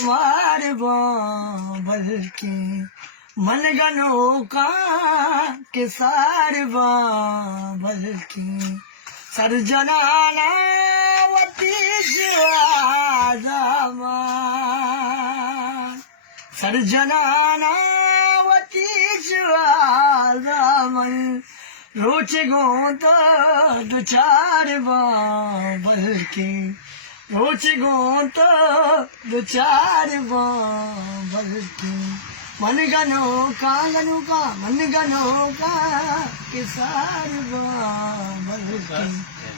कुमार बाबल के मन गनो का किसार बाबल के सर्जनाना वती शिवाजामा सर्जनाना वती शिवाजामन रोच गोत दुचार बाबल के रोच गोत दुचार बाबल के मन गनो का मन गनो का किसार बाबल के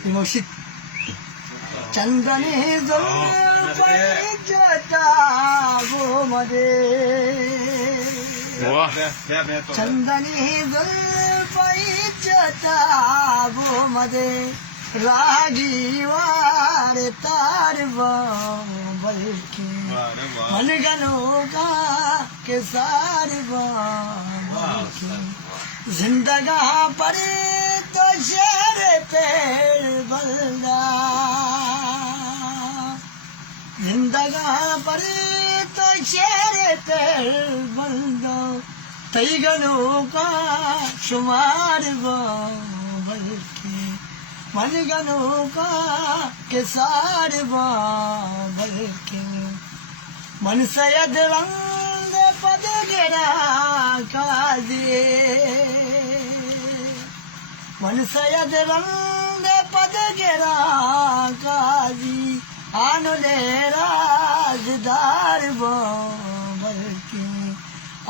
विमोशित चंदने जता वो मदे चंदने जता वो मदे रागी वार तार बाबल के मन गनो का किसार बाबल के जिंदगा पर तो शेर पेड़ बलदा जिंदगा पर तो शेर पेड़ बलदा तई गनो का शुमार बाबल के मन गनो का किसार बाबल के मन सैयद रंग पद गिरा का दिए मन सैयद रंग पद गिरा काजी आनुले राजदार बाबल के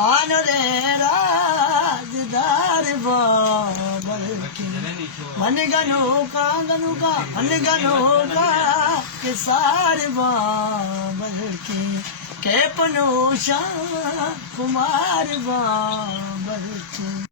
आनुले राजदार बाबल के मन गनो का मन गनो का किसार बाबल के पनोशा कुमार बाबल के।